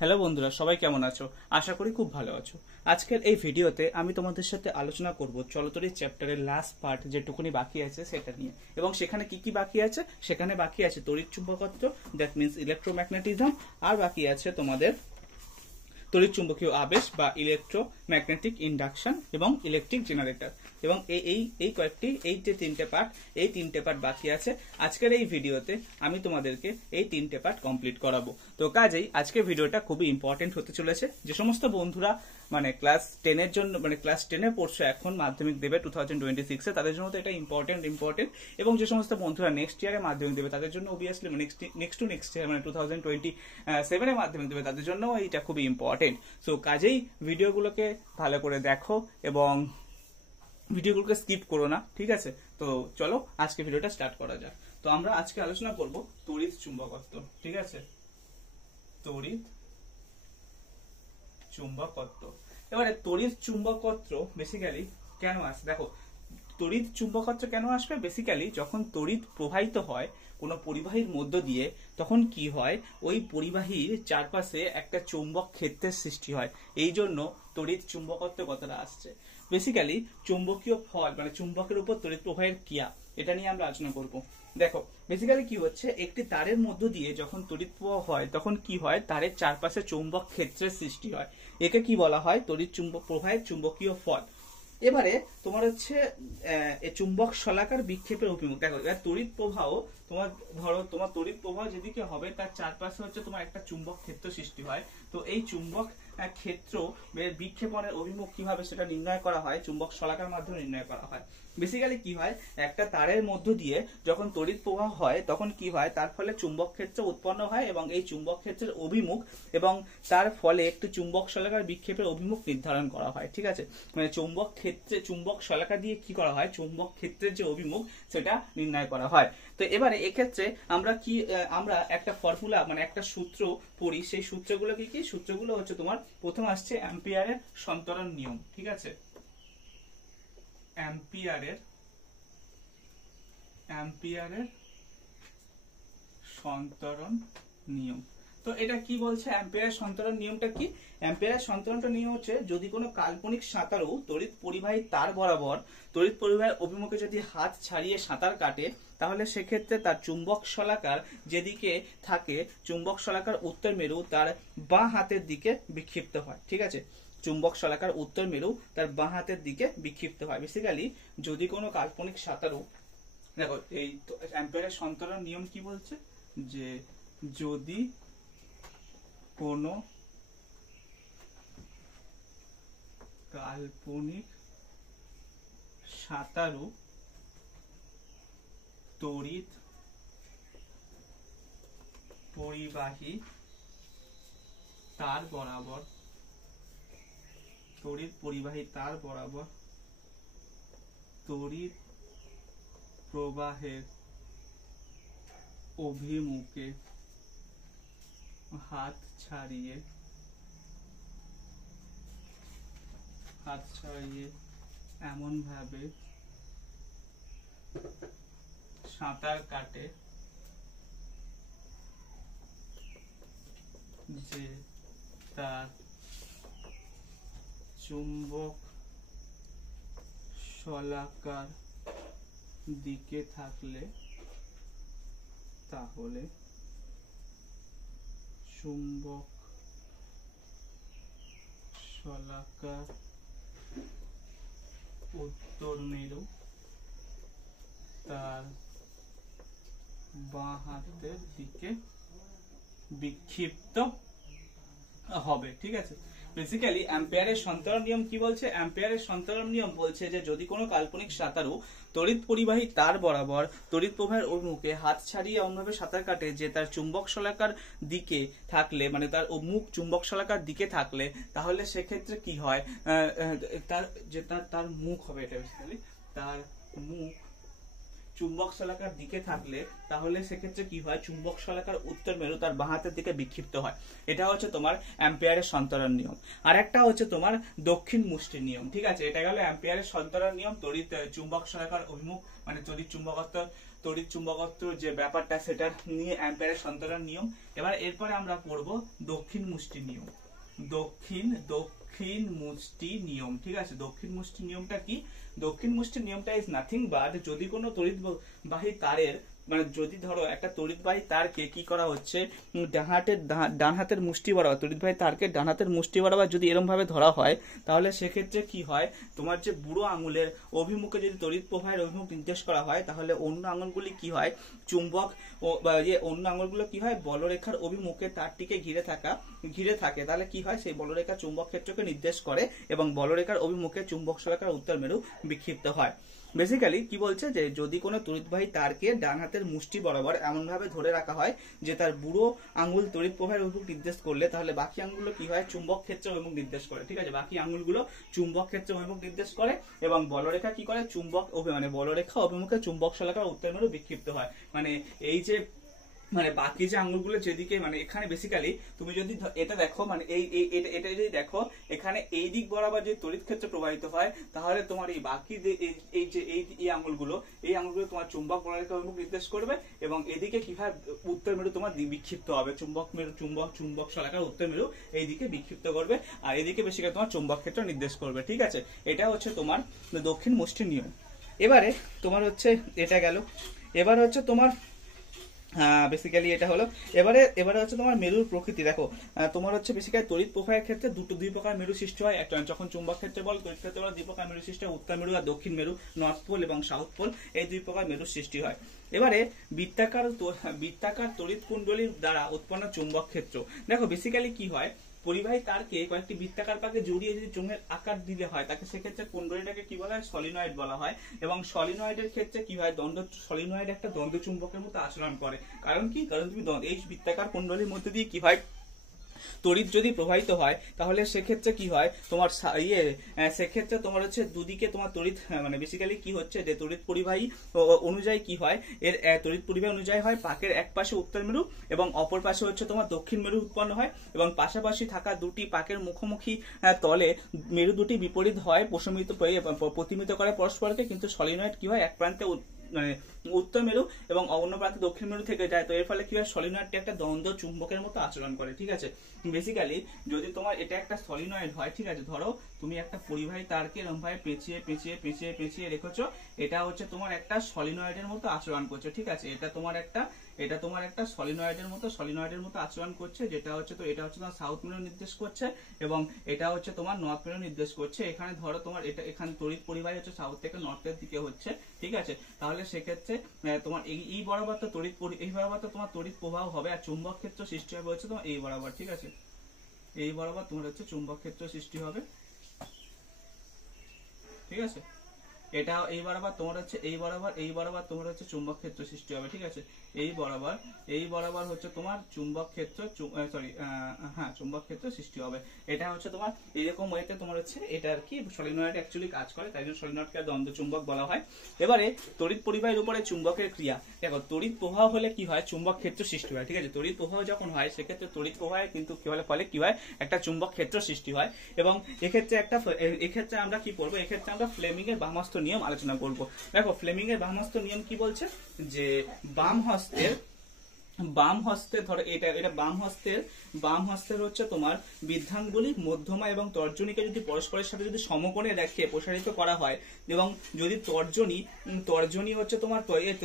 Hello বন্ধুরা, সবাই কেমন আছো? আশা করি খুব ভালো আছো। আজকের এই ভিডিওতে আমি তোমাদের সাথে আলোচনা করব চলতরির চ্যাপ্টারের লাস্ট পার্ট যেটুকুনি বাকি আছে সেটা নিয়ে। এবং সেখানে কি কি বাকি আছে? সেখানে বাকি আছে তড়িৎ চুম্বকত্ব, দ্যাট মিনস ইলেকট্রোম্যাগনেটিজম, আর বাকি আছে তোমাদের তড়িৎ চুম্বকীয় আবেশ বা ইলেকট্রোম্যাগনেটিক ইন্ডাকশন এবং ইলেকট্রিক জেনারেটর। এবং এই যে তিনটে পার্ট বাকি আছে। আজকের এই ভিডিওতে আমি তোমাদেরকে এই তিনটে পার্ট কমপ্লিট করাবো। তো কাজেই আজকের ভিডিওটা খুবই ইম্পর্টেন্ট হতে চলেছে। যে সমস্ত বন্ধুরা ক্লাস 10-এর জন্য ক্লাস 10-এ পড়ছো, এখন মাধ্যমিক দেবে 2026-এ, তাদের জন্য তো এটা ইম্পর্টেন্ট। এবং যে সমস্ত বন্ধুরা নেক্সট ইয়ারে মাধ্যমিক দেবে তাদের জন্য অবভিয়াসলি নেক্সট ইয়ার 2027-এ মাধ্যমিক দেবে তাদের জন্য এইটা খুবই ইম্পর্টেন্ট। সো কাজেই ভিডিওগুলোকে ভালো করে দেখো এবং ভিডিওগুলোকে স্কিপ করো না, ঠিক আছে? তো চলো আজকে ভিডিওটা স্টার্ট করা যাক। তো আমরা আজকে আলোচনা করব তড়িৎ চুম্বকত্ব, ঠিক আছে? তড়িৎ চুম্বকত্ব। এবারে তড়িৎ চুম্বকত্ব বেসিক্যালি কেন আসে? দেখো, তড়িৎ চুম্বকত্ব কেন আসবে? বেসিক্যালি যখন তড়িৎ প্রবাহিত হয় কোনো পরিবাহীর মধ্য দিয়ে, তখন কি হয়, ওই পরিবাহীর চারপাশে একটা চৌম্বক ক্ষেত্রের সৃষ্টি হয়। এই জন্য তড়িৎ চুম্বকত্ব কথাটা আসছে। বেসিক্যালি চুম্বকীয় ফল চুম্বকের উপর তড়িৎ প্রবাহের ক্রিয়া, এটা নিয়ে আমরা আলোচনা করব। দেখো, বেসিক্যালি কি হচ্ছে, একটি তারের মধ্য দিয়ে যখন তড়িৎ প্রবাহ হয় তখন কি হয়, তারের চারপাশে চৌম্বক ক্ষেত্রের সৃষ্টি হয়। একে কি বলা হয়? তড়িৎ চুম্বক প্রবাহের চুম্বকীয় ফল। এবারে তোমার হচ্ছে চুম্বক শলাকার বিক্ষেপের অভিমুখ। দেখো, তড়িৎ প্রবাহ তোমার তড়িৎ প্রবাহ যেদিকে হবে তার চারপাশে হচ্ছে তোমার একটা চুম্বক ক্ষেত্র সৃষ্টি হয়। তো এই চুম্বক ক্ষেত্র বিক্ষেপণের অভিমুখ কিভাবে সেটা নির্ণয় করা হয়, চুম্বক শলাকার মাধ্যমে নির্ণয় করা হয়। বেসিক্যালি কি হয়, একটা তারের মধ্য দিয়ে যখন তড়িৎ প্রবাহ হয় তখন কি হয়, তার ফলে চুম্বক ক্ষেত্র উৎপন্ন হয় এবং এই চুম্বক ক্ষেত্রের অভিমুখ এবং তার ফলে একটি চুম্বক শলাকার বিক্ষেপের অভিমুখ নির্ধারণ করা হয়, ঠিক আছে? চুম্বক শলাকা দিয়ে কি করা হয়, চুম্বক ক্ষেত্রের যে অভিমুখ সেটা নির্ণয় করা হয়। তো এবারে এক্ষেত্রে আমরা একটা ফর্মুলা একটা সূত্র পড়ি। সেই সূত্রগুলো কি? সূত্রগুলো হচ্ছে তোমার প্রথম আসছে অ্যাম্পিয়ারের সন্তরণ নিয়ম, ঠিক আছে? অ্যাম্পিয়ারের সন্তরণ নিয়ম। তো এটা কি বলছে? অ্যাম্পিয়ারের সন্তরণ নিয়মটা কি? অ্যাম্পিয়ারের সন্তরণটা নিয়ম হচ্ছে, যদি কোনো কাল্পনিক সাঁতারু তড়িৎ পরিবাহী তার বরাবর তড়িৎ পরিবাহের অভিমুখে যদি হাত ছাড়িয়ে সাঁতার কাটে, তাহলে সেক্ষেত্রে তার চুম্বক শলাকার যেদিকে থাকে, চুম্বক শলাকার উত্তর মেরু তার বাঁ হাতের দিকে বিক্ষিপ্ত হয়, ঠিক আছে? চুম্বক শলাকার উত্তর মেরু তার বাঁ হাতের দিকে বিক্ষিপ্ত হয়। বেসিক্যালি যদি কোনো কাল্পনিক সাঁতারু, দেখো এই অ্যাম্পিয়ারের সন্তরণ নিয়ম কি বলছে, যে যদি কোনো কাল্পনিক সাঁতারু তড়িৎ পরিবাহী তার বরাবর তড়িৎ প্রবাহের অভিমুখে হাত ছাড়িয়ে এমন ভাবে সাঁতার কাটে যে তার চুম্বক শলাকার দিকে থাকলে, তাহলে চুম্বক শলাকার উত্তর মেরু তার বাঁ হাতের দিকে বিক্ষিপ্ত হবে, ঠিক আছে? বেসিক্যালি অ্যাম্পিয়ারের সন্তরণ নিয়ম কি বলছে? অ্যাম্পিয়ারের সন্তরণ নিয়ম বলছে যে যদি কোনো কাল্পনিক সাঁতারু তড়িৎ পরিবাহী তার বরাবর তড়িৎ প্রবাহের অভিমুখে হাত ছাড়িয়ে এমনভাবে সাঁতার কাটে যে তার চুম্বক শলাকার দিকে থাকলে, তার মুখ চুম্বক শলাকার দিকে থাকলে, তাহলে সেক্ষেত্রে কি হয়, তার মুখ হবে, এটা বেসিক্যালি তার মুখ চুম্বক শলাকার দিকে থাকলে, তাহলে সেক্ষেত্রে কি হয়, চুম্বক শলাকার উত্তর মেরু তার বাঁ হাতের দিকে বিক্ষিপ্ত হয়। এটা হচ্ছে তোমার অ্যাম্পিয়ারের সন্তরণ নিয়ম। আর একটা হচ্ছে তোমার দক্ষিণ মুষ্টি নিয়ম, ঠিক আছে? এটা গেল অ্যাম্পিয়ারের সন্তরণ নিয়ম, তড়িৎ চুম্বক শলাকার অভিমুখ তড়িৎ চুম্বকত্ব। তড়িৎ চুম্বকত্ব যে ব্যাপারটা সেটা নিয়ে অ্যাম্পিয়ারের সন্তরণ নিয়ম। এবার এরপরে আমরা পড়বো দক্ষিণ মুষ্টি নিয়ম। দক্ষিণ মুষ্টি নিয়ম, ঠিক আছে। দক্ষিণ মুষ্টি নিয়মটা কি? দক্ষিণ মুষ্টি নিয়মটা ইজ নাথিং বাট, যদি কোনো তড়িৎবাহী তারের মানে যদি ধরো একটা তড়িৎবাহী তারকে কি করা হচ্ছে, ডান হাতের মুষ্টি বরাবর, তড়িৎবাহী তারকে ডান হাতের মুষ্টি বরাবর যদি এরকম ভাবে ধরা হয়, তাহলে সেক্ষেত্রে কি হয়, তোমার যে বুড়ো আঙুলের অভিমুখে যদি তড়িৎ প্রবাহের অভিমুখ নির্দেশ করা হয়, তাহলে অন্য আঙুলগুলি কি হয়, চুম্বক অন্য আঙুলগুলো কি হয়, বলরেখার অভিমুখে তারটিকে ঘিরে থাকে, তাহলে কি হয়, সেই বলরেখা চুম্বক ক্ষেত্রকে নির্দেশ করে এবং বলরেখার অভিমুখে চুম্বক শলাকার উত্তর মেরু বিক্ষিপ্ত হয়। বেসিক্যালি কি বলছে যে যদি কোনো তড়িৎবাহী তারকে ডান হাতের মুষ্টি বরাবর এমন ভাবে ধরে রাখা হয় যে তার বুড়ো আঙুল তড়িৎ প্রবাহের অভিমুখ নির্দেশ করলে, তাহলে বাকি আঙুলগুলো কি হয়, চুম্বক ক্ষেত্র অভিমুখ নির্দেশ করে, ঠিক আছে। বাকি আঙুলগুলো চুম্বক ক্ষেত্র অভিমুখ নির্দেশ করে এবং বলরেখা কি করে, বলরেখা অভিমুখে চুম্বক শলাকার উত্তর মেরু বিক্ষিপ্ত হয়। মানে এই যে বাকি যে আঙুলগুলো যেদিকে, মানে এখানে বেসিক্যালি তুমি যদি এটা দেখো, মানে এটা যদি দেখো, এখানে এই দিক বরাবর যে তড়িৎ ক্ষেত্র প্রবাহিত হয়, তাহলে তোমার এই বাকি এই আঙুলগুলো তোমার চুম্বক বলরেখা অভিমুখ নির্দেশ করবে এবং এদিকে কি হয়, উত্তর মেরু তোমার বিক্ষিপ্ত হবে, চুম্বক শলাকার উত্তর মেরু এইদিকে বিক্ষিপ্ত করবে আর এদিকে বেসিক্যালি তোমার চুম্বক ক্ষেত্র নির্দেশ করবে, ঠিক আছে। এটা হচ্ছে তোমার দক্ষিণ মুষ্টি নিয়ম। এবারে তোমার হচ্ছে এটা গেল, এবার হচ্ছে তোমার বেসিক্যালি এটা হলো। এবারে হচ্ছে তোমার মেরুর প্রকৃতি। দেখো তোমার হচ্ছে বেসিক্যালি তড়িৎ প্রবাহের ক্ষেত্রে দুই প্রকার মেরু সৃষ্টি হয়। একটা যখন চুম্বক ক্ষেত্রে বল, তড়িৎ ক্ষেত্রে বল, দুই প্রকার মেরু সৃষ্টি হয়, উত্তর মেরু আর দক্ষিণ মেরু, নর্থ পোল এবং সাউথ পোল, এই দুই প্রকার মেরু সৃষ্টি হয়। এবারে বৃত্তাকার তড়িৎ কুণ্ডলীর দ্বারা উৎপন্ন চুম্বক ক্ষেত্র। দেখো বেসিক্যালি কি হয়, পরিবাহী তারকে কয়েকটি বৃত্তাকার পাকে জড়িয়ে যদি চোঙের আকার দিলে হয়, তাকে সেক্ষেত্রে কুণ্ডলীটাকে কি বলা হয়, সলিনয়েড বলা হয়। এবং সলিনয়েডের ক্ষেত্রে কি হয়, সলিনয়েড একটা দ্বন্দ্ব চুম্বকের মতো আচরণ করে। কারণ কি, কারণ তুমি এই বৃত্তাকার কুণ্ডলীর মধ্যে দিয়ে কি হয়, তড়িৎ যদি প্রবাহিত হয়, তাহলে সেক্ষেত্রে কি হয়, তোমার সেক্ষেত্রে তোমার হচ্ছে দুদিকে তোমার তড়িৎ, মানে বেসিক্যালি কি হচ্ছে যে তড়িৎ পরিবাহী অনুযায়ী কি হয়, এর তড়িৎ পরিবাহী অনুযায়ী হয়, পাকের এক পাশে উত্তর মেরু এবং অপর পাশে হচ্ছে তোমার দক্ষিণ মেরু উৎপন্ন হয় এবং পাশাপাশি থাকা দুটি পাকের মুখোমুখি তলে মেরু দুটি বিপরীত হয়, প্রতিমিত করে পরস্পরকে, কিন্তু সলিনয়েড কি হয়, এক প্রান্তে মানে উত্তর মেরু এবং অন্য প্রান্তে দক্ষিণ মেরু থেকে যায়, তো এর ফলে কি হয়, সলিনয়েডটি একটা দ্বন্দ্ব চুম্বকের মতো আচরণ করে, ঠিক আছে। বেসিক্যালি যদি তোমার এটা একটা সলিনয়েড হয়, ঠিক আছে, ধরো তুমি একটা পরিবাহী তারকে এরকম ভাবে পেঁচিয়ে রেখেছো, এটা হচ্ছে তোমার একটা সলিনয়েডের মতো আচরণ করছে, ঠিক আছে। এটা তোমার একটা সলিনয়েডের মতো আচরণ করছে, যেটা হচ্ছে তো এটা হচ্ছে তোমার সাউথ মেরু নির্দেশ করছে এবং এটা হচ্ছে তোমার নর্থ মেরু নির্দেশ করছে। এখানে ধরো তোমার এখানে তড়িৎ পরিবাহী হচ্ছে সাউথ থেকে নর্থের দিকে হচ্ছে, ঠিক আছে। তাহলে সেক্ষেত্রে তোমার এই বরাবর তো তোমার তড়িৎ প্রবাহ হবে আর চুম্বক ক্ষেত্র সৃষ্টি হবে হচ্ছে তোমার এই বরাবর, ঠিক আছে। এই বরাবর তোমার হচ্ছে চুম্বক ক্ষেত্র সৃষ্টি হবে, ঠিক আছে। এটা এই বরাবর তোমার হচ্ছে তোমার হচ্ছে চুম্বক ক্ষেত্র সৃষ্টি হবে, ঠিক আছে। এই বরাবর হচ্ছে তোমার চুম্বক ক্ষেত্র চুম্বক ক্ষেত্র সৃষ্টি হবে। এটা হচ্ছে তোমার এরকম ওয়েতে তোমার হচ্ছে এটা আর কি সলিনয়েড অ্যাকচুয়ালি কাজ করে, তাই জন্য সলিনয়েডকে দ্বন্দ্ব চুম্বক বলা হয়। এবারে তড়িৎ পরিবাহীর উপরে চুম্বকের ক্রিয়া। দেখো তড়িৎ প্রবাহ হলে কি হয়, চুম্বক ক্ষেত্র সৃষ্টি হয়, ঠিক আছে। তড়িৎ প্রবাহ যখন হয় সেক্ষেত্রে তড়িৎ প্রবাহে কিন্তু ফলে কি হয়, একটা চুম্বক ক্ষেত্র সৃষ্টি হয় এবং এক্ষেত্রে আমরা কি করবো, এক্ষেত্রে আমরা ফ্লেমিং এর বামাস্ত নিয়ম আলোচনা করব। দেখো ফ্লেমিং এর বামাস্ত নিয়ম কি বলছে, যে বাম হস্তে ধরো এটা বাম হস্তের হচ্ছে তোমার বৃদ্ধাঙ্গুলি, মধ্যমা এবং তর্জনীকে যদি পরস্পরের সাথে যদি সমকোণে রেখে প্রসারিত করা হয় এবং যদি তর্জনী হচ্ছে তোমার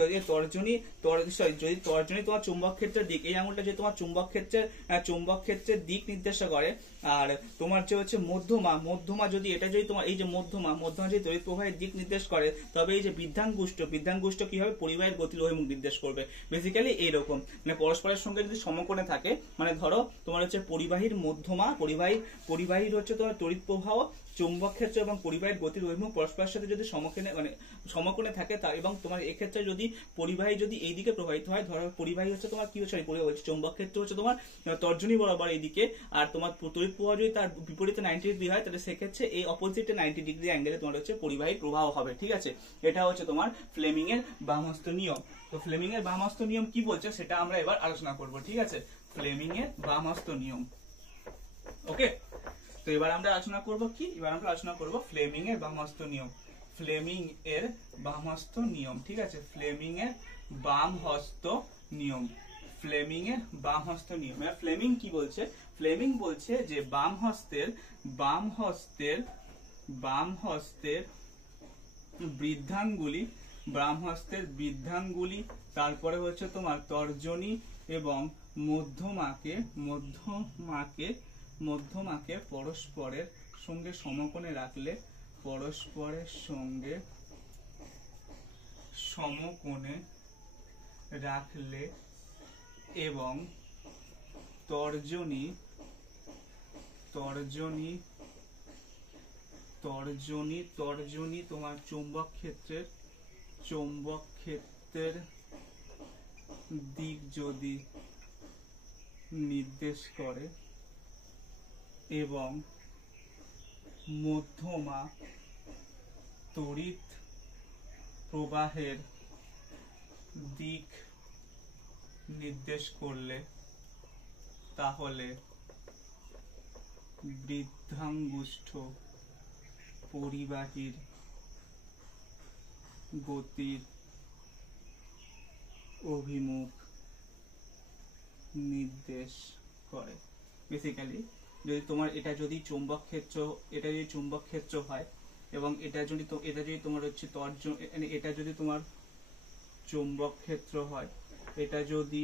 যদি তর্জনী তোমার চুম্বক ক্ষেত্রের দিক, এই আঙুলটা যদি তোমার চুম্বক ক্ষেত্রের দিক নির্দেশ করে, আর তোমার যে হচ্ছে মধ্যমা যদি এটা যদি তোমার এই যে মধ্যমা যদি তড়িৎ প্রবাহের দিক নির্দেশ করে, তবে এই যে বৃদ্ধাঙ্গুষ্ঠ কি হবে, পরিবাহের গতির অভিমুখ নির্দেশ করবে। বেসিক্যালি এইরকম, মানে পরস্পরের সঙ্গে যদি সমকোণে থাকে, মানে ধরো তোমার হচ্ছে পরিবাহীর মধ্যমা, পরিবাহীর হচ্ছে তোমার তড়িৎ প্রবাহ, চুম্বক ক্ষেত্র এবং পরিবাহীর গতির অভিমুখ পরস্পরের সাথে যদি সমকোণে থাকে, এবং তোমার এক্ষেত্রে যদি পরিবাহী যদি এইদিকে প্রবাহিত হয়, ধরো পরিবাহী হচ্ছে তোমার কি হচ্ছে, চুম্বক ক্ষেত্র হচ্ছে তোমার তর্জনী বরাবর এইদিকে, আর তোমার তড়িৎ প্রবাহ যদি তার বিপরীতে 90 ডিগ্রি হয়, তাহলে সেক্ষেত্রে এই অপোজিটে 90 ডিগ্রি অ্যাঙ্গেলে তোমার হচ্ছে পরিবাহী প্রবাহ হবে, ঠিক আছে। এটা হচ্ছে তোমার ফ্লেমিং এর বামহস্ত নিয়ম। তো ফ্লেমিং এর বামহস্ত নিয়ম কি বলছে সেটা আমরা এবার আলোচনা করব, ঠিক আছে। ফ্লেমিং এর বামহস্ত নিয়ম, ওকে। তো এবার আমরা আলোচনা করব কি, এবার আমরা আলোচনা করব ফ্লেমিং এর বামহস্ত নিয়ম। ঠিক আছে, ফ্লেমিং এর বাম হস্ত নিয়ম। ফ্লেমিং এর বাম হস্ত নিয়ম। ফ্লেমিং কি বলছে? ফ্লেমিং বলছে যে বাম হস্তের বৃদ্ধাঙ্গুলি, তারপরে হচ্ছে তোমার তর্জনী এবং মধ্যমাকে পরস্পরের সঙ্গে সমকোণে রাখলে এবং তর্জনী তোমার চৌম্বক ক্ষেত্রের দিক যদি নির্দেশ করে এবং মধ্যমা তড়িৎ প্রবাহের দিক নির্দেশ করলে তাহলে বৃদ্ধাঙ্গুষ্ঠ পরিবাহীর গতির অভিমুখ নির্দেশ করে। বেসিক্যালি যদি তোমার এটা যদি চৌম্বক ক্ষেত্র হয় এবং এটা যদি তোমার হচ্ছে এটা যদি তোমার চৌম্বক ক্ষেত্র হয়, এটা যদি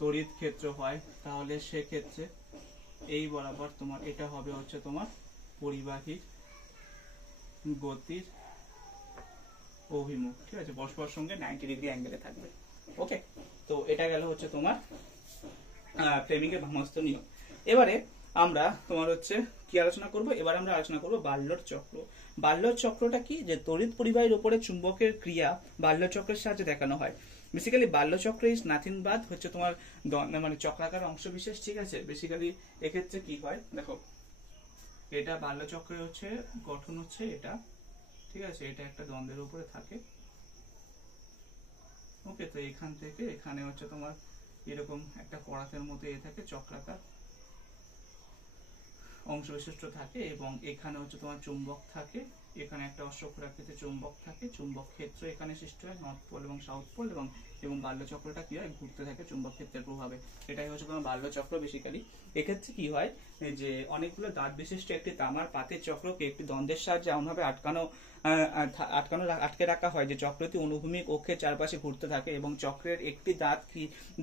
তড়িৎ ক্ষেত্র হয়, তাহলে সেক্ষেত্রে এই বরাবর তোমার এটা হবে হচ্ছে তোমার পরিবাহীর গতির অভিমুখ। ঠিক আছে, পরস্পর সঙ্গে 90 ডিগ্রি অ্যাঙ্গেলে থাকবে। ওকে, তো এটা গেল হচ্ছে তোমার ফ্লেমিং এর বাম হস্ত নিয়ম। এবারে আমরা তোমার হচ্ছে কি আলোচনা করব? এবার আমরা আলোচনা করব বার্লোর চক্র। বার্লোর চক্রটা কি? যে তড়িৎ পরিবাহীর উপরে চুম্বকের ক্রিয়া বার্লোর চক্রের সাহায্যে দেখানো হয়। বেসিক্যালি বার্লো চক্র ইজ নাথিং বাট হচ্ছে তোমার মানে চক্রাকার অংশ বিশেষ। ঠিক আছে, বেসিক্যালি এক্ষেত্রে কি হয় দেখো, এটা বার্লো চক্রের হচ্ছে গঠন হচ্ছে এটা। ঠিক আছে, এটা একটা দ্বন্দ্বের উপরে থাকে। ওকে, তো এখান থেকে এখানে হচ্ছে তোমার এরকম একটা করাতের মতো থাকে, চক্রাকার অংশ বিশিষ্ট থাকে এবং এখানে হচ্ছে তোমার চুম্বক থাকে। এখানে একটা অশ্বক্ষুরাকৃতির চুম্বক থাকে। চুম্বক ক্ষেত্র এখানে সৃষ্টি হয়, নর্থ পোল এবং সাউথ পোল, এবং বার্লো চক্রটা কি হয়? ঘুরতে থাকে চুম্বক ক্ষেত্রের প্রভাবে। এটাই হচ্ছে তোমার বার্লো চক্র। বেসিক্যালি এক্ষেত্রে কি হয় যে অনেকগুলো দাঁত বিশিষ্ট একটি তামার পাতের চক্রকে একটি দ্বন্দ্বের সাহায্যে এমনভাবে আটকে রাখা হয় যে চক্রটি অনুভূমিক অক্ষের চারপাশে ঘুরতে থাকে এবং চক্রের একটি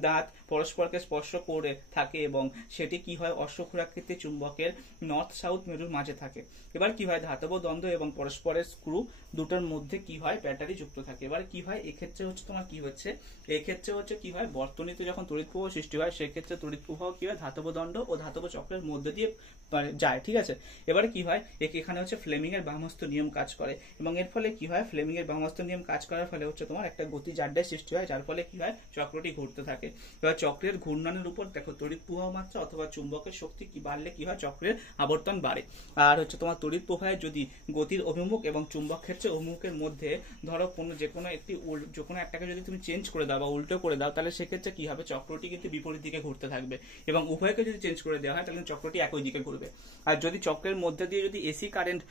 দাঁত পরস্পরকে স্পর্শ করে থাকে এবং সেটি কি হয়? অশ্বক্ষুরাকৃতির চুম্বকের নর্থ সাউথ মেরুর মাঝে থাকে। এবার কি হয়? ধাতব দ্বন্দ্ব এবং পরস্পরের স্ক্রু দুটোর মধ্যে কি হয়? ব্যাটারি যুক্ত থাকে। এবার কি হয়? এক্ষেত্রে হচ্ছে তোমার কি হচ্ছে? এক্ষেত্রে হচ্ছে কি হয়? বর্তনীতে যখন তড়িৎ প্রবাহ সৃষ্টি হয়, সেক্ষেত্রে তড়িৎ প্রবাহ কি হয়? ধাতব দণ্ড ও ধাতব চক্রের মধ্যে দিয়ে যায়। ঠিক আছে, এবারে কি হয়? এখানে হচ্ছে ফ্লেমিং এর বাম হস্ত নিয়ম কাজ করে এবং এর ফলে কি হয়? ফ্লেমিং এর বাম হস্ত নিয়ম কাজ করার ফলে হচ্ছে তোমার একটা গতি জাড্ডার সৃষ্টি হয়, যার ফলে কি হয়? চক্রটি ঘুরতে থাকে। এবার চক্রের ঘূর্ণনের উপর দেখো তড়িৎ প্রবাহ মাত্রা অথবা চুম্বকের শক্তি কি বাড়লে কি হয়? চক্রের আবর্তন বাড়ে। আর হচ্ছে তোমার তড়িৎ প্রবাহে যদি গতির অভিমুখ এবং চুম্বক ক্ষেত্রের অভিমুখের মধ্যে ধরো যে কোনো একটাকে যদি তুমি চেঞ্জ করে দাও বা উল্টো করে দাও, তাহলে সেক্ষেত্রে কি হবে? চক্রটি কিন্তু বিপরীত দিকে ঘুরতে থাকবে এবং উভয়কে যদি চেঞ্জ করে দেওয়া হয় তাহলে চক্রটি একই দিকে ঘুরবে। আর যদি চক্রের মধ্যে দিয়ে যদি এসি কারেন্ট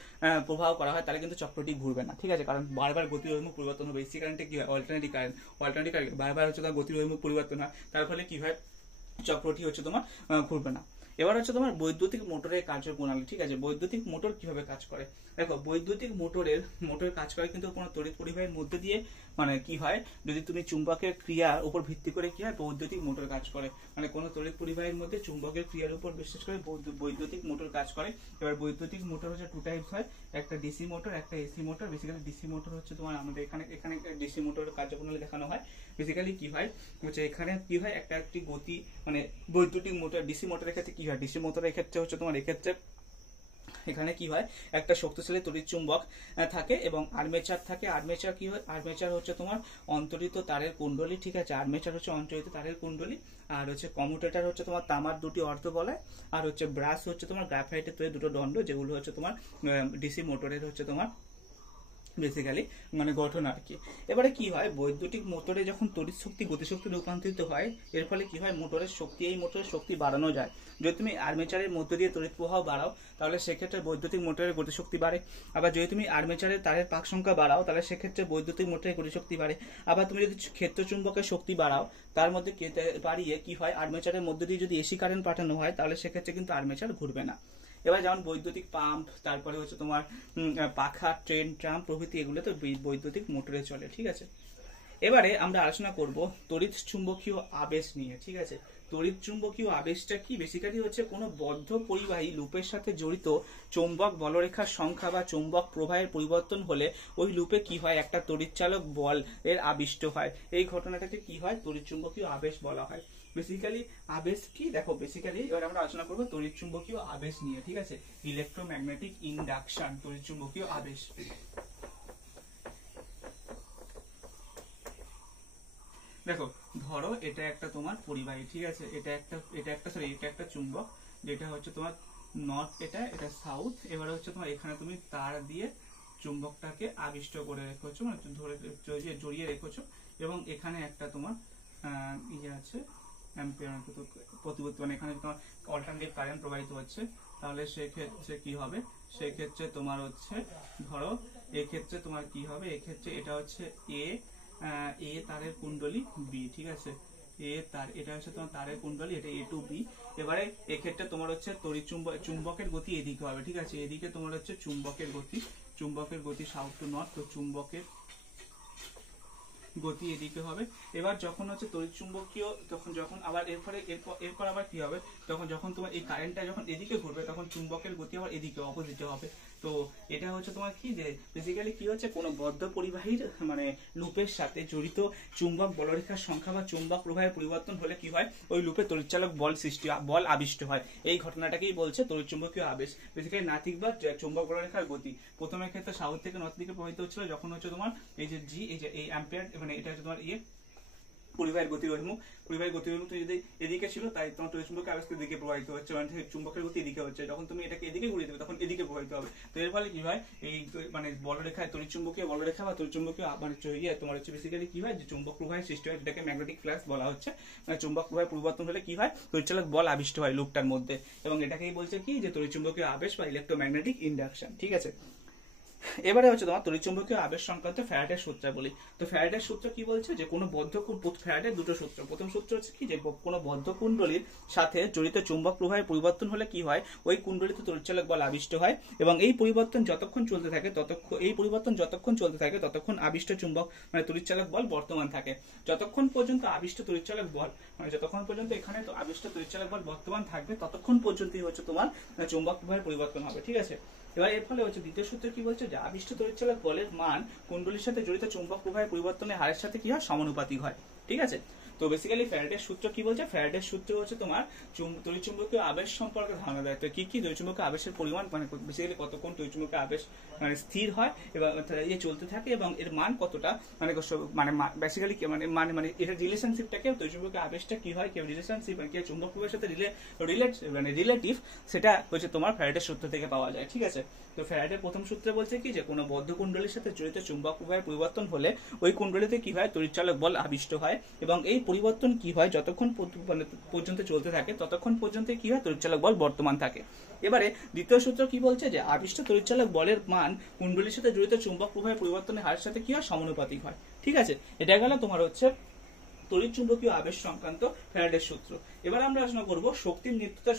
প্রবাহ করা হয় তাহলে কিন্তু চক্রটি ঘুরবে না। ঠিক আছে, কারণ বারবার গতির অভিমুখ পরিবর্তন হবে। এসি কারেন্টে কি হয়? অল্টারনেটিং কারেন্ট বারবার হচ্ছে তার গতির অভিমুখ পরিবর্তন হয়, তার ফলে কি হয়? চক্রটি হচ্ছে তোমার ঘুরবে না। এবার হচ্ছে তোমার বৈদ্যুতিক মোটরের কার্যপ্রণালী। ঠিক আছে, বৈদ্যুতিক মোটর কিভাবে কাজ করে? দেখো, বৈদ্যুতিক মোটর কাজ করে কিন্তু কোনো তড়িৎ পরিবাহের মধ্যে দিয়ে। মানে কি হয়? যদি তুমি চুম্বকের ক্রিয়ার উপর ভিত্তি করে কি হয়? বৈদ্যুতিক মোটর কাজ করে। মানে কোনো তড়িৎ পরিবাহের মধ্যে চুম্বকের ক্রিয়ার উপর বিশেষ করে বৈদ্যুতিক মোটর কাজ করে। এবার বৈদ্যুতিক মোটর হচ্ছে টু টাইপস হয়, একটা ডিসি মোটর, একটা AC motor. Basically DC motor হচ্ছে তোমার আমাদের এখানে ডিসি মোটরের কার্যপ্রণালী দেখানো হয়। বেসিক্যালি কি হয়? হচ্ছে এখানে কি হয়? একটি গতি, মানে বৈদ্যুতিক মোটর ডিসি মোটরের ক্ষেত্রে কি হয়? ডিসি মোটরের ক্ষেত্রে হচ্ছে তোমার এক্ষেত্রে এখানে কি হয়? একটা শক্তিশালী তড়িৎ চুম্বক থাকে এবং আর্মেচার থাকে। আর্মেচার কি হয়? আর্মেচার হচ্ছে তোমার অন্তরিত তারের কুণ্ডলী। ঠিক আছে, আর্মেচার হচ্ছে অন্তরিত তারের কুণ্ডলী। আর হচ্ছে কমিউটেটর হচ্ছে তোমার তামার দুটি অর্ধবলয়। আর হচ্ছে ব্রাশ হচ্ছে তোমার গ্রাফাইটের তৈরি দুটো দণ্ড, যেগুলো হচ্ছে তোমার ডিসি মোটরের হচ্ছে তোমার বেসিক্যালি মানে গঠন আর কি। এবারে কি হয়, বৈদ্যুতিক মোটরে যখন তড়িৎ শক্তি গতিশক্তি রূপান্তরিত হয়, এর ফলে কি হয়, মোটরের শক্তি, এই মোটরের শক্তি বাড়ানো যায়। যদি তুমি আর্মেচারের মধ্য দিয়ে তড়িৎ প্রবাহ বাড়াও তাহলে সেক্ষেত্রে বৈদ্যুতিক মোটরের গতিশক্তি বাড়ে। আবার যদি তুমি আর্মেচারের তারের পাক সংখ্যা বাড়াও তাহলে সেক্ষেত্রে বৈদ্যুতিক মোটরের গতিশক্তি বাড়ে। আবার তুমি যদি ক্ষেত্র চুম্বকের শক্তি বাড়াও তার মধ্যে বাড়িয়ে কি হয়, আর্মেচারের মধ্য দিয়ে যদি এসি কারেন্ট পাঠানো হয় তাহলে সেক্ষেত্রে কিন্তু আর্মেচার ঘুরবে না। এবার যেমন বৈদ্যুতিক পাম্প, তারপরে হচ্ছে তোমার পাখা, ট্রেন, ট্রাম প্রভৃতি, এগুলো তো বৈদ্যুতিক মোটরে চলে। ঠিক আছে, এবারে আমরা আলোচনা করব তড়িৎ চুম্বকীয় আবেশ নিয়ে। ঠিক আছে, তড়িৎ চুম্বকীয় আবেশটা কি, বেসিক্যালি হচ্ছে কোনো বদ্ধ পরিবাহী লুপের সাথে জড়িত চৌম্বক বলরেখার সংখ্যা বা চৌম্বক প্রবাহের পরিবর্তন হলে ওই লুপে কি হয়, একটা তড়িৎচালক বল এর আবিষ্ট হয়। এই ঘটনাটাকে কি হয়, তড়িৎ চুম্বকীয় আবেশ বলা হয়। বেসিক্যালি আবেশ কি, দেখো বেসিক্যালি এবার আমরা আলোচনা করবো তড়িৎ চুম্বকীয় আবেশ নিয়ে। ঠিক আছে, ইলেকট্রোম্যাগনেটিক ইন্ডাকশন, তড়িৎ চুম্বকীয় আবেশ। দেখো ধরো এটা একটা তোমার পরিবাহী, ঠিক আছে, এটা একটা চুম্বক, যেটা হচ্ছে তোমার নর্থ, এটা সাউথ। এবারে হচ্ছে তোমার এখানে তুমি তার দিয়ে চুম্বকটাকে আবিষ্ট করে রেখেছো, মানে ধরে জড়িয়ে রেখেছো, এবং এখানে একটা তোমার ইয়ে আছে অ্যাম্পিয়ার প্রতিবর্তী, মানে এখানে তোমার অল্টারনেট কারেন্ট প্রবাহিত হচ্ছে। তাহলে সেক্ষেত্রে কি হবে, সেক্ষেত্রে তোমার হচ্ছে ধরো এক্ষেত্রে তোমার কি হবে, এক্ষেত্রে এটা হচ্ছে এ তারের কুণ্ডলী বি। ঠিক আছে, এটা হচ্ছে তোমার তারের কুণ্ডলী, এটা এ টু বি। এবারে এক্ষেত্রে তোমার হচ্ছে তড়িৎ চুম্বকের গতি এদিকে হবে। ঠিক আছে, এদিকে তোমার হচ্ছে চুম্বকের গতি সাউথ টু নর্থ, তো চুম্বকের গতি এদিকে হবে। এবার যখন হচ্ছে তড়িৎ চুম্বকীয়, যখন আবার এরপর আবার কি হবে, যখন তোমার এই কারেন্টটা যখন এদিকে ঘুরবে তখন চুম্বকের গতি আবার এদিকে অপোজিটে হবে। তো এটা হচ্ছে তোমার কি, যে বেসিক্যালি কি হচ্ছে, কোনো বদ্ধ পরিবাহীর মানে লুপের সাথে জড়িত চুম্বক বলরেখার সংখ্যা বা চুম্বক প্রবাহের পরিবর্তন হলে কি হয়, ওই লুপে তড়িৎচালক বল আবিষ্ট হয়। এই ঘটনাটাকেই বলছে তড়িৎ চুম্বকীয় আবেশ। বেসিক্যালি নাথিং বা চুম্বক বলরেখার গতি প্রথমের ক্ষেত্রে সাউথ থেকে নর্থ দিকে প্রবাহিত হচ্ছিল, যখন হচ্ছে তোমার এই যে জি, এই অ্যাম্পিয়ার, মানে এটা হচ্ছে তোমার পরিবাহের গতিবিমুখ যদি এদিকে ছিল, তাই তোমার তড়িৎ চুম্বকের আবেশ এদিকে প্রবাহিত হচ্ছে, মানে চুম্বকের গতি এদিকে হচ্ছে। যখন তুমি এটাকে এদিকে ঘুরিয়ে দেবে তখন এদিকে প্রবাহিত হবে। তো এর ফলে কি হয়, এই মানে বলরেখায় তড়িৎ চুম্বকীয় বলরেখা বা তড়িৎ চুম্বকীয় মানে তোমার হচ্ছে বেসিক্যালি কি হয়, যে চুম্বক প্রবাহের সৃষ্টি হয়, যেটাকে ম্যাগনেটিক ফ্লাক্স বলা হচ্ছে। মানে চুম্বক প্রবাহের পরিবর্তন হলে কি হয়, তড়িৎচালক বল আবিষ্ট হয় লুপটার মধ্যে, এবং এটাকেই বলছে কি, যে তড়িৎ চুম্বকীয় আবেশ বা ইলেকট্রোম্যাগনেটিক ইন্ডাকশন। ঠিক আছে, এবারে হচ্ছে তোমার তড়িৎচুম্বকীয় আবেশ সংক্রান্ত ফ্যারাডের সূত্রাবলী। তো ফ্যারাডের সূত্র কি বলছে, যে কোনো ফ্যারাডের দুটো সূত্র। প্রথম সূত্র হচ্ছে কি, যে কোনো বদ্ধ কুণ্ডলীর সাথে জড়িত চুম্বক প্রবাহের পরিবর্তন হলে কি হয়, ওই কুণ্ডলীতে তড়িৎচালক বল আবিষ্ট হয়, এবং এই পরিবর্তন যতক্ষণ চলতে থাকে ততক্ষণ আবিষ্ট চুম্বক মানে তড়িৎচালক বল বর্তমান থাকে। যতক্ষণ পর্যন্ত আবিষ্ট তড়িৎচালক বল মানে যতক্ষণ পর্যন্ত এখানে তো আবিষ্ট তড়িৎচালক বল বর্তমান থাকবে, ততক্ষণ পর্যন্তই হচ্ছে তোমার চুম্বক প্রবাহের পরিবর্তন হবে। ঠিক আছে, এবার এর ফলে হচ্ছে দ্বিতীয় সূত্র কি বলছে, যে আবিষ্ট তড়িৎচালক বলের মান কুণ্ডলীর সাথে জড়িত চুম্বক প্রবাহের পরিবর্তনের হারের সাথে কি হয়, সমানুপাতিক হয়। ঠিক আছে, তো বেসিক্যালি ফ্যারাডের সূত্র কি বলছে, ফ্যারাডের সূত্র হচ্ছে তোমার তড়িৎচুম্বকীয় আবেশ সম্পর্কে ধারণা দেয়। তো কি তড়িৎচুম্বকীয় আবেশের পরিমাণ, মানে বেসিক্যালি কতক্ষণ তড়িৎচুম্বকীয় আবেশ মানে স্থির হয় এবং চলতে থাকে, এবং এর মান কতটা, মানে বেসিক্যালি মানে এর রিলেশনশিপটাকে, তড়িৎচুম্বকীয় আবেশটা কি হয়, কি রিলেশনশিপ, মানে কি চুম্বক প্রবাহের সাথে রিলেটিভ, সেটা হচ্ছে তোমার ফ্যারাডের সূত্র থেকে পাওয়া যায়। ঠিক আছে, তো ফ্যারাডের প্রথম সূত্রে বলছে কি, যে কোনো বদ্ধ কুণ্ডলীর সাথে জড়িত চুম্বক প্রবাহের পরিবর্তন হলে ওই কুণ্ডলীতে কি হয়, তড়িৎচালক বল আবিষ্ট হয়, এবং এই পরিবর্তন কি হয়, যতক্ষণ পর্যন্ত চলতে থাকে ততক্ষণ পর্যন্ত কি হয়, তড়িৎচালক বল বর্তমান থাকে। এবারে দ্বিতীয় সূত্র কি বলছে, যে আবিষ্ট তড়িৎচালক বলের মান কুণ্ডলীর সাথে জড়িত চুম্বক প্রবাহের পরিবর্তনের হারের সাথে কি হয়, সমানুপাতিক হয়। ঠিক আছে, এটা গেল তোমার হচ্ছে তড়িৎ চুম্বকীয় আবেশ সংক্রান্ত ফ্যারাডের সূত্র। এবার আমরা আলোচনা করব শক্তির নিত্যতা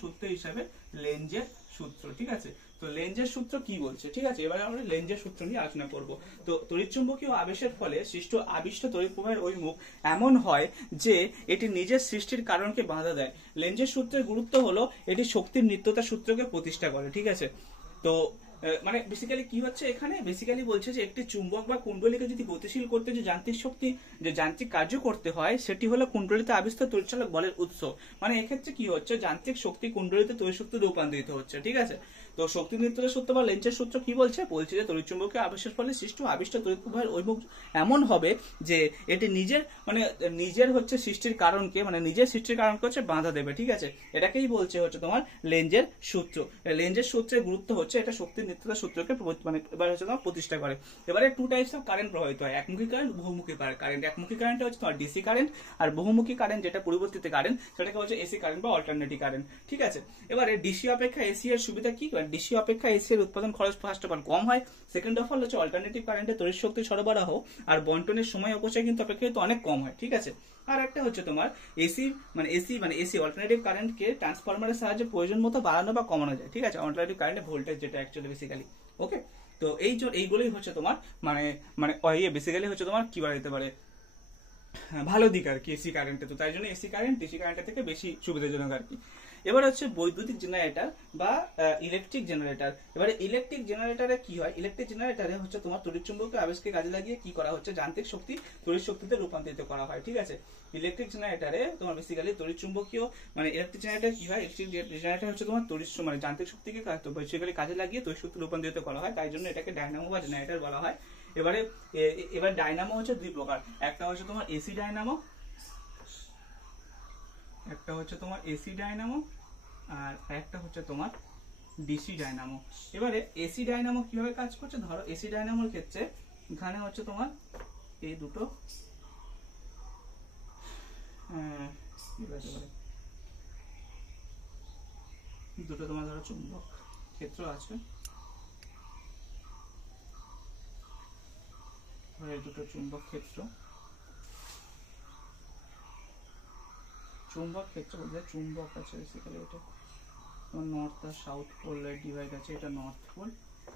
সূত্র হিসেবে লেঞ্জের সূত্র। ঠিক আছে, তো লেঞ্জের সূত্র কি বলছে, ঠিক আছে, এবার আমরা লেঞ্জের সূত্র নিয়ে আলোচনা করব। তো তড়িৎচুম্বকীয় আবেশের ফলে আবিষ্ট তড়িৎ প্রবাহের ওই মুখ এমন হয় যে এটি নিজের সৃষ্টির কারণকে বাধা দেয়। লেঞ্জের সূত্রের গুরুত্ব হলো এটি শক্তির নিত্যতা সূত্রকে প্রতিষ্ঠা করে। ঠিক আছে, তো মানে বেসিক্যালি কি হচ্ছে, এখানে বেসিক্যালি বলছে যে একটি চুম্বক বা কুণ্ডলীকে যদি গতিশীল করতে যে যান্ত্রিক কার্য করতে হয়, সেটি হলো কুণ্ডলীতে আবিষ্ট তড়িৎচালক বলের উৎস। মানে এক্ষেত্রে কি হচ্ছে, যান্ত্রিক শক্তি কুণ্ডলীতে তড়িৎ শক্তিতে রূপান্তরিত হচ্ছে। ঠিক আছে, তো শক্তি নিত্যতার সূত্র বা লেন্সের সূত্র কি বলছে? বলছে যে তড়িৎচুম্বকীয় আবেশের ফলে সৃষ্ট আবিষ্ট তড়িৎ প্রবাহের ওইমুখ এমন হবে যে এটি নিজের হচ্ছে সৃষ্টির কারণকে, মানে নিজের সৃষ্টির কারণকে হচ্ছে বাধা দেবে। ঠিক আছে, এটাকেই বলছে হচ্ছে তোমার লেন্সের সূত্র। লেন্সের সূত্রের গুরুত্ব হচ্ছে এটা শক্তির নিত্যতার সূত্রকে মানে এবার হচ্ছে তোমার প্রতিষ্ঠা করে। এবারে টু টাইপস অফ কারেন্ট প্রবাহিত হয়, একমুখী কারেন্ট, বহুমুখী কারেন্ট। একমুখী কারেন্ট হচ্ছে তোমার ডিসি কারেন্ট, আর বহুমুখী কারেন্ট যেটা পরিবর্তিত কারেন্ট সেটাকে হচ্ছে এসি কারেন্ট বা অল্টারনেটিভ কারেন্ট। ঠিক আছে, এবারে ডিসি অপেক্ষা এসি এর সুবিধা কি? ডিসি অপেক্ষা এসি এর উৎপাদন খরচ ফার্স্ট অফ অল কম হয়, সেকেন্ড অফ অল হচ্ছে অল্টারনেটিভ কারেন্টের তড়িৎ শক্তি সরবরাহ আর বন্টনের সময় অপচয় কিন্তু অপেক্ষাকৃত অনেক কম হয়। ঠিক আছে, আর একটা হচ্ছে তোমার এসি অল্টারনেটিভ কারেন্টকে ট্রান্সফরমারের সাহায্যে প্রয়োজন মতো বাড়ানো বা কমানো যায়। ঠিক আছে, অল্টারনেটিভ কারেন্টের ভোল্টেজ যেটা অ্যাকচুয়ালি বেসিক্যালি। ওকে, তো এইগুলোই হচ্ছে তোমার মানে বেসিক্যালি হচ্ছে তোমার কি বলা যেতে পারে ভালো দিক আর কি এসি কারেন্টে। তো তাই জন্য এসি কারেন্ট ডিসি কারেন্টের থেকে বেশি সুবিধাজনক আর কি। এবার হচ্ছে বৈদ্যুতিক জেনারেটর বা ইলেকট্রিক জেনারেটর। এবারে ইলেকট্রিক জেনারেটরে কি হয়? ইলেকট্রিক জেনারেটরে হচ্ছে তোমার তড়িৎচুম্বকীয় আবেশকে কাজে লাগিয়ে কি করা হচ্ছে? যান্ত্রিক শক্তি তড়িৎ শক্তিতে রূপান্তরিত করা হয়। ঠিক আছে, ইলেকট্রিক জেনারেটরে তোমার বেসিক্যালি তড়িৎচুম্বকীয় মানে ইলেকট্রিক জেনারেটর কি হয়? ইলেকট্রিক জেনারেটর হচ্ছে তোমার মানে যান্ত্রিক শক্তিকে বেসিক্যালি কাজে লাগিয়ে তড়িৎ শক্তি রূপান্তরিত করা হয়, তাই জন্য এটাকে ডায়নামো বা জেনারেটর বলা হয়। এবার ডায়নামো হচ্ছে দুই প্রকার, একটা হচ্ছে তোমার এসি ডায়নামো, আর একটা হচ্ছে তোমার ডিসি ডায়নামো। এবারে এসি ডায়নামো কিভাবে কাজ করছে? ধরো এসি ডায়নামোর ক্ষেত্রে এখানে হচ্ছে তোমার এই দুটো তোমার ধরো চুম্বক ক্ষেত্র আছে, দুটো চুম্বক ক্ষেত্র বলতে চুম্বক আছে বেসিক্যালি। এটা নর্থ আর সাউথ পোলের ডিভাইড আছে, এটা নর্থ পোল,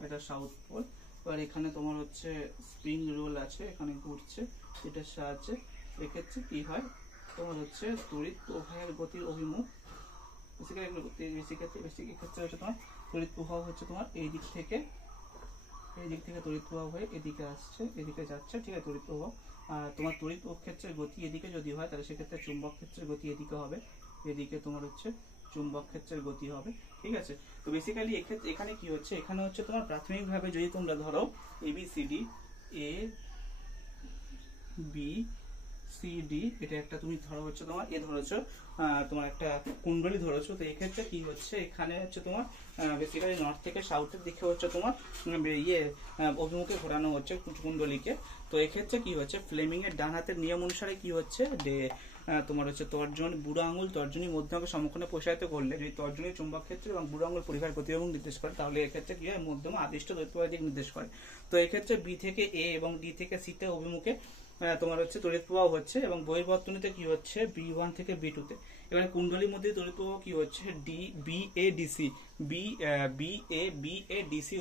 এটা সাউথ পোল। এবার এখানে তোমার হচ্ছে স্প্রিং রোল আছে, এখানে ঘুরছে, এটার সাহায্যে এক্ষেত্রে কি হয় তোমার হচ্ছে তড়িৎ প্রবাহের গতির অভিমুখ ক্ষেত্রে হচ্ছে তোমার তড়িৎ প্রবাহ হচ্ছে তোমার এই দিক থেকে তড়িৎ প্রবাহ হয়ে এদিকে আসছে, এদিকে যাচ্ছে। ঠিক আছে, তড়িৎ প্রবাহ। আর তোমার তড়িৎ ক্ষেত্রের গতি এদিকে যদি হয় তাহলে সেক্ষেত্রে চুম্বক ক্ষেত্রের গতি এদিকে হবে, এদিকে তোমার হচ্ছে চুম্বক ক্ষেত্রের গতি হবে। ঠিক আছে, তো বেসিক্যালি এখানে কি হচ্ছে? এখানে হচ্ছে তোমার প্রাথমিকভাবে যদি তোমরা ধরো ABCD A B C D, এটা একটা তুমি ধরো হচ্ছে তোমার ধরেছো তোমার একটা কুণ্ডলী ধরেছো। তো এক্ষেত্রে কি হচ্ছে? এখানে হচ্ছে তোমার বেসিক্যালি নর্থ থেকে সাউথের দিকে হচ্ছে তোমার অভিমুখে ঘোরানো হচ্ছে কুণ্ডলীকে। তো এক্ষেত্রে কি হচ্ছে? ফ্লেমিং এর ডান হাতের নিয়ম অনুসারে কি হচ্ছে যে তোমার হচ্ছে বুড়ো আঙুল তর্জনী মধ্যমকে সমক্ষণে প্রসারিত করলে যদি তর্জনী চুম্বক ক্ষেত্রে এবং বুড়ো আঙুল পরিবাহের গতিবেগ নির্দেশ করে, তাহলে এক্ষেত্রে কি হয়? মধ্যম আদিষ্ট দ্বৈতবাহী দিক নির্দেশ করে। তো এক্ষেত্রে বি থেকে এ এবং ডি থেকে সি তে অভিমুখে তোমার হচ্ছে তড়িৎ প্রবাহ হচ্ছে, এবং বহির্বর্তনীতে কি হচ্ছে? B1 থেকে B2 তে। এবারে কুণ্ডলীর মধ্যে তড়িৎ প্রবাহ কি হচ্ছে? BA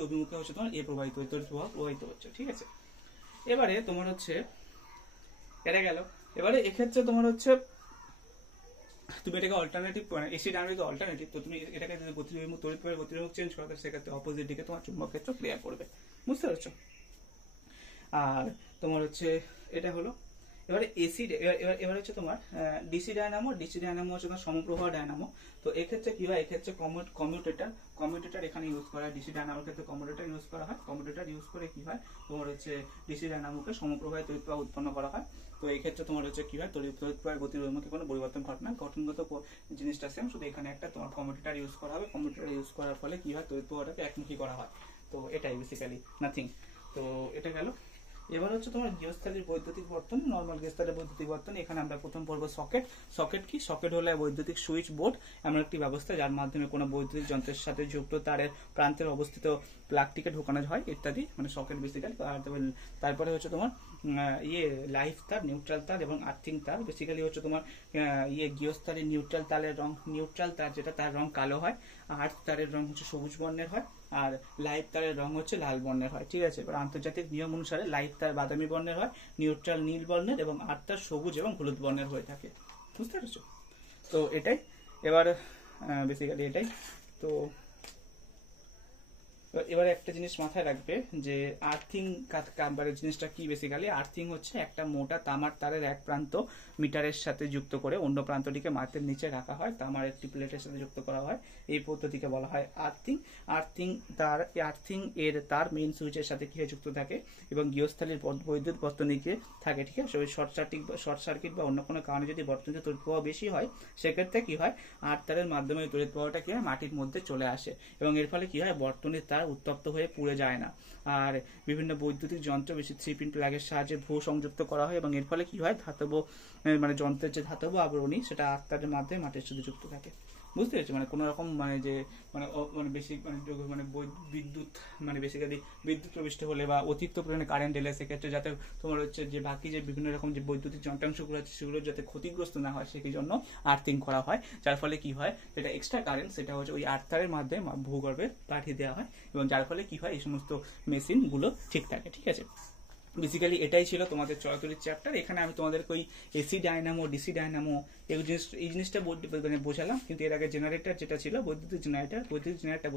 অভিমুখে হচ্ছে তোমার তড়িৎ প্রবাহ প্রবাহিত হচ্ছে। ঠিক আছে, এবারে তোমার হচ্ছে এটা গেল। এবারে এক্ষেত্রে তোমার হচ্ছে তুমি এটাকে অল্টারনেটিভ এসি ডায়নামো অল্টারনেটিভ, তো তুমি এটাকে যদি গতিবিমুখ তড়িৎ প্রবাহের গতিবিমুখ চেঞ্জ করো তাহলে সেক্ষেত্রে অপোজিট দিকে তোমার চুম্বক ক্ষেত্র ক্রিয়া করবে। বুঝতে পারছো? আর তোমার হচ্ছে এটা হলো। এবারে এবার হচ্ছে তোমার ডিসি ডায়নামো হচ্ছে তোমার সমপ্রবাহ ডায়নামো। তো এক্ষেত্রে কি হয়? এক্ষেত্রে কমিউটেটর এখানে ইউজ করা হয়। ডিসি ডায়নামোর ক্ষেত্রে কমিউটেটর ইউজ করা হয়। কমিউটেটর ইউজ করে কি হয়? তোমার হচ্ছে ডিসি ডায়নামোকে সমপ্রবাহে তড়িৎ প্রবাহ উৎপন্ন করা হয়। তো এই ক্ষেত্রে তোমার হচ্ছে কি হয়? তড়িৎ প্রবাহের গতির মধ্যে কোনো পরিবর্তন ঘটে না, গঠনগত জিনিসটা সেম, শুধু এখানে একটা তোমার কমিউটেটর ইউজ করা হবে। কমিউটেটর ইউজ করার ফলে কি হয়? তড়িৎ প্রবাহটাকে একমুখী করা হয়। তো এটাই বেসিক্যালি নাথিং। তো এটা গেল। এবার হচ্ছে তোমার গৃহস্থালীর বৈদ্যুতিক বর্তন, নর্মাল গৃহস্থালীর বৈদ্যুতিক বর্তন। এখানে আমরা প্রথম পড়ব সকেট কি? সকেট হলো বৈদ্যুতিক সুইচ বোর্ড, এমন একটি ব্যবস্থা যার মাধ্যমে কোনো বৈদ্যুতিক যন্ত্রের সাথে যুক্ত তারের প্রান্তের অবস্থিত প্লাগটিকে ঢোকানো হয় ইত্যাদি, মানে সকেট বেসিক্যালি। তারপরে হচ্ছে তোমার লাইফ তার, নিউট্রাল তার এবং আর্থিং তার। বেসিক্যালি হচ্ছে তোমার গৃহস্থালীর নিউট্রাল তার যেটা, তার রং কালো হয়, আর্থ তারের রং হচ্ছে সবুজ বর্ণের হয়, আর লাইফ তারের রং হচ্ছে লাল বর্ণের হয়। ঠিক আছে, এবার আন্তর্জাতিক নিয়ম অনুসারে লাইফ তার বাদামি বর্ণের হয়, নিউট্রাল নীল বর্ণের এবং আর্থ তার সবুজ এবং হলুদ বর্ণের হয়ে থাকে। বুঝতে পারছো? তো এটাই এবার বেসিক্যালি এটাই। তো তো এবারে একটা জিনিস মাথায় রাখবে যে আর্থিং জিনিসটা কি, বেসিক্যালি আর্থিং হচ্ছে একটা মোটা তামার তারের এক প্রান্ত মিটারের সাথে যুক্ত করে অন্য প্রান্তটিকে মাটির নিচে রাখা হয়, তামার একটি প্লেটের সাথে যুক্ত করা হয়, এই পদ্ধতিকে বলা হয় আর্থিং। আর্থিং এর তার মেইন সুইচের সাথে কি যুক্ত থাকে এবং গৃহস্থালীর বৈদ্যুৎ বর্তনীকে থাকে, ঠিক আছে। ওই শর্ট সার্কিট বা অন্য কোনো কারণে যদি বর্তনীতে তড়িৎ প্রবাহ বেশি হয়, সেক্ষেত্রে কি হয়, আর তারের মাধ্যমে তড়িৎ প্রবাহটা কি হয়, মাটির মধ্যে চলে আসে এবং এর ফলে কি হয়, বর্তনীর তার উত্তপ্ত হয়ে পুড়ে যায় না। আর বিভিন্ন বৈদ্যুতিক যন্ত্র বেশি 3-পিন প্লাগের সাহায্যে ভূ সংযুক্ত করা হয় এবং এর ফলে কি হয়, ধাতব মানে যন্ত্রের যে ধাতব আবরণী সেটা আর্তারের মাধ্যমে মাটির সাথে যুক্ত থাকে। বুঝতে পেরেছি? মানে কোনো রকম মানে যে মানে বেশি মানে বিদ্যুৎ মানে বেসিক্যালি বিদ্যুৎ প্রবিষ্ট হলে বা অতিরিক্ত পরিমাণে কারেন্ট এলে সেক্ষেত্রে যাতে তোমার হচ্ছে যে বাকি যে বিভিন্ন রকম যে বৈদ্যুতিক যন্ত্রাংশগুলো আছে সেগুলো যাতে ক্ষতিগ্রস্ত না হয় সেই জন্য আর্থিং করা হয়, যার ফলে কি হয়, যেটা এক্সট্রা কারেন্ট সেটা হচ্ছে ওই আর্থারের মাধ্যমে ভূগর্ভে পাঠিয়ে দেওয়া হয় এবং যার ফলে কি হয়, এই সমস্ত মেশিনগুলো ঠিক থাকে, ঠিক আছে। বেসিক্যালি এটাই ছিল তোমাদের চলাচলের চ্যাপ্টার। এখানে আমি তোমাদেরকে ওই এসি ডায়নামো, ডিসি ডায়নামো এই জিনিসটা মানে বোঝালাম, কিন্তু এর আগে জেনারেটর যেটা ছিল বৈদ্যুতিক জেনারেটর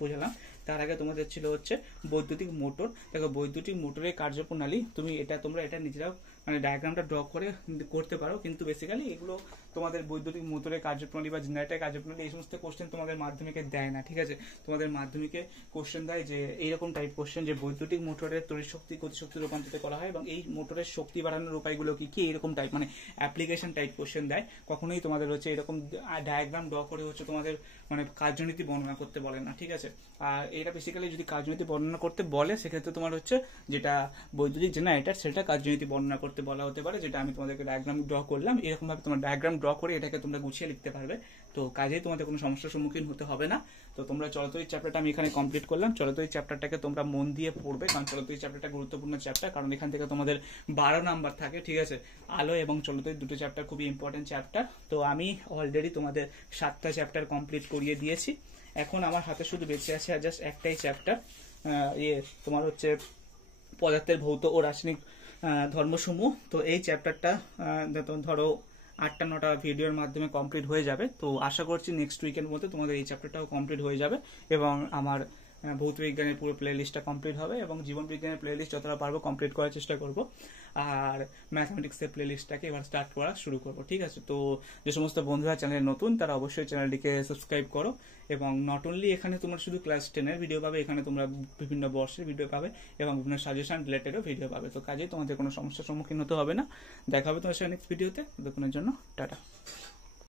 বোঝালাম। তার আগে তোমাদের ছিল হচ্ছে বৈদ্যুতিক মোটর। দেখো বৈদ্যুতিক মোটরের কার্যপ্রণালী তোমরা এটা নিজেরাও মানে ডায়াগ্রামটা ড্র করে করতে পারো, কিন্তু বেসিক্যালি এগুলো তোমাদের বৈদ্যুতিক মোটরের কার্যপ্রণালী বা জেনারেটর কার্যপ্রণালী এই সমস্ত কোশ্চেন তোমাদের মাধ্যমিকে দেয় না, ঠিক আছে। তোমাদের মাধ্যমিকে কোশ্চেন দেয় যে এইরকম টাইপ কোশ্চেন যে বৈদ্যুতিক মোটরের তড়িৎ শক্তি গতিশক্তি রূপান্তরিত করা হয় এবং এই মোটরের শক্তি বাড়ানোর উপায়গুলো কি কি, এরকম টাইপ মানে অ্যাপ্লিকেশন টাইপ কোশ্চেন দেয়। কখনোই তোমাদের হচ্ছে এরকম ডায়াগ্রাম ড্র করে হচ্ছে তোমাদের মানে কার্যনীতি বর্ণনা করতে বলে না, ঠিক আছে। আর এটা বেসিক্যালি যদি কার্যনীতি বর্ণনা করতে বলে সেক্ষেত্রে তোমার হচ্ছে যেটা বৈদ্যুতিক জেনারেটর সেটা কার্যনীতি বর্ণনা করতে বলা হতে পারে, যেটা আমি তোমাদেরকে ডায়াগ্রাম ড্র করলাম। এরকম ভাবে তোমার ডায়াগ্রাম ড্র করে এটাকে তোমরা গুছিয়ে লিখতে পারবে, তো কাজেই তোমাদের কোনো সমস্যার সম্মুখীন হতে হবে না। তো তোমরা চলতরিৎ চ্যাপ্টারটা আমি এখানে কমপ্লিট করলাম। চলতরিৎ চ্যাপ্টারটাকে তোমরা মন দিয়ে পড়বে, কারণ চলতরিৎ চ্যাপ্টারটা গুরুত্বপূর্ণ চ্যাপ্টার, কারণ এখান থেকে তোমাদের 12 নাম্বার থাকে, ঠিক আছে। আলো এবং চলতরিৎ দুটো চ্যাপ্টার খুবই ইম্পর্টেন্ট চ্যাপ্টার। তো আমি অলরেডি তোমাদের 7টা চ্যাপ্টার কমপ্লিট করিয়ে দিয়েছি। এখন আমার হাতে শুধু বেঁচে আছে জাস্ট একটাই চ্যাপ্টার, তোমার হচ্ছে পদার্থের ভৌত ও রাসায়নিক ধর্মসমূহ। তো এই চ্যাপ্টারটা ধরো 8টা-9টা ভিডিওর মাধ্যমে কমপ্লিট হয়ে যাবে। তো আশা করছি নেক্সট উইকের মধ্যে তোমাদের এই চ্যাপ্টারটাও কমপ্লিট হয়ে যাবে এবং আমার ভৌত বিজ্ঞানের পুরো প্লে লিস্টটা কমপ্লিট হবে এবং জীবন বিজ্ঞানের প্লে লিস্ট যতটা পারবো কমপ্লিট করার চেষ্টা করব। আর ম্যাথমেটিক্সের প্লে লিস্টটাকে এবার স্টার্ট করা শুরু করবো, ঠিক আছে। তো যে সমস্ত বন্ধুরা চ্যানেলে নতুন তারা অবশ্যই চ্যানেলটিকে সাবস্ক্রাইব করো এবং নট অনলি এখানে তোমরা শুধু ক্লাস 10-এর ভিডিও পাবে, এখানে তোমরা বিভিন্ন বর্ষের ভিডিও পাবে এবং বিভিন্ন সাজেশন রিলেটেডও ভিডিও পাবে। তো কাজেই তোমাদের কোনো সমস্যার সম্মুখীন হতে হবে না। দেখা হবে তোমার সাথে নেক্সট ভিডিওতে। ততক্ষণের জন্য টাটা।